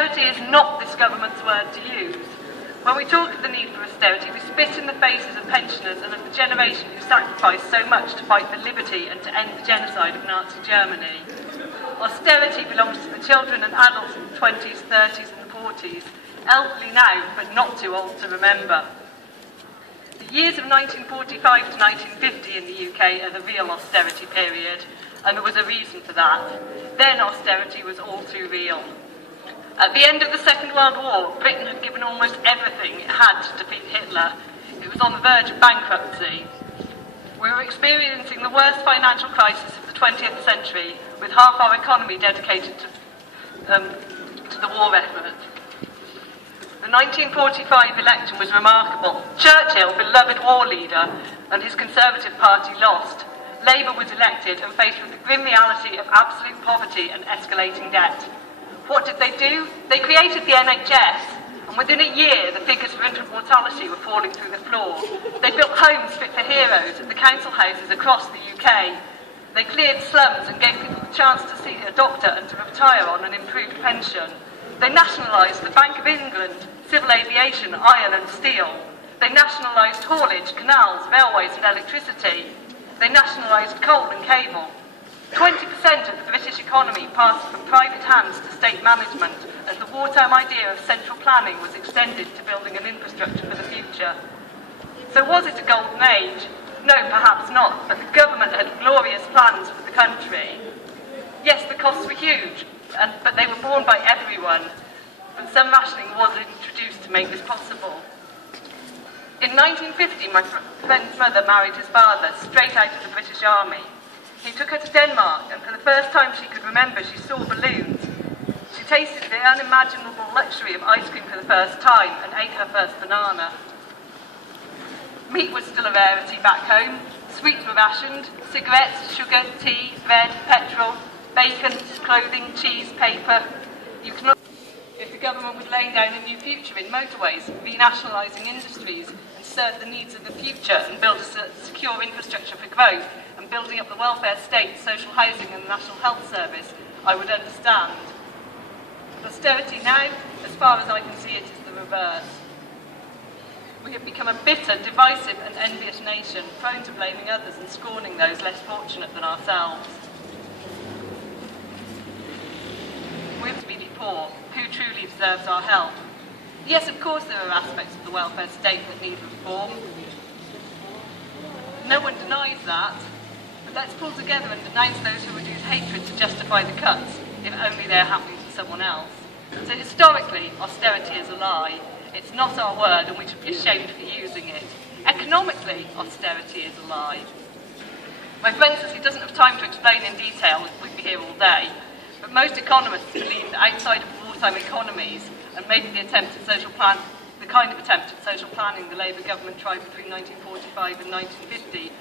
Austerity is not this government's word to use. When we talk of the need for austerity, we spit in the faces of pensioners and of the generation who sacrificed so much to fight for liberty and to end the genocide of Nazi Germany. Austerity belongs to the children and adults in the 20s, 30s and 40s, elderly now, but not too old to remember. The years of 1945 to 1950 in the UK are the real austerity period, and there was a reason for that. Then austerity was all too real. At the end of the Second World War, Britain had given almost everything it had to defeat Hitler. It was on the verge of bankruptcy. We were experiencing the worst financial crisis of the 20th century, with half our economy dedicated to the war effort. The 1945 election was remarkable. Churchill, beloved war leader, and his Conservative Party lost. Labour was elected and faced with the grim reality of absolute poverty and escalating debt. What did they do? They created the NHS, and within a year the figures for infant mortality were falling through the floor. They built homes fit for heroes at the council houses across the UK. They cleared slums and gave people the chance to see a doctor and to retire on an improved pension. They nationalised the Bank of England, civil aviation, iron and steel. They nationalised haulage, canals, railways and electricity. They nationalised coal and cable. 20% of the British economy passed from private hands to state management as the wartime idea of central planning was extended to building an infrastructure for the future. So was it a golden age? No, perhaps not, but the government had glorious plans for the country. Yes, the costs were huge, but they were borne by everyone, and some rationing was introduced to make this possible. In 1950, my friend's mother married his father, straight out of the British Army. He took her to Denmark, and for the first time she could remember, she saw balloons. She tasted the unimaginable luxury of ice cream for the first time and ate her first banana. Meat was still a rarity back home. Sweets were rationed. Cigarettes, sugar, tea, bread, petrol, bacon, clothing, cheese, paper. If the government was laying down a new future in motorways, renationalising industries and serve the needs of the future and build a secure infrastructure for growth and building up the welfare state, social housing and the National Health Service, I would understand. But austerity now, as far as I can see it, is the reverse. We have become a bitter, divisive and envious nation, prone to blaming others and scorning those less fortunate than ourselves. We have to be poor. Who truly deserves our help? Yes, of course there are aspects of the welfare state that need reform. No one denies that. But let's pull together and denounce those who would use hatred to justify the cuts, if only they're happening to someone else. So historically, austerity is a lie. It's not our word and we should be ashamed for using it. Economically, austerity is a lie. My friend says he doesn't have time to explain in detail, we'd be here all day. But most economists believe that outside of wartime economies and making the kind of attempt at social planning the Labour government tried between 1945 and 1950,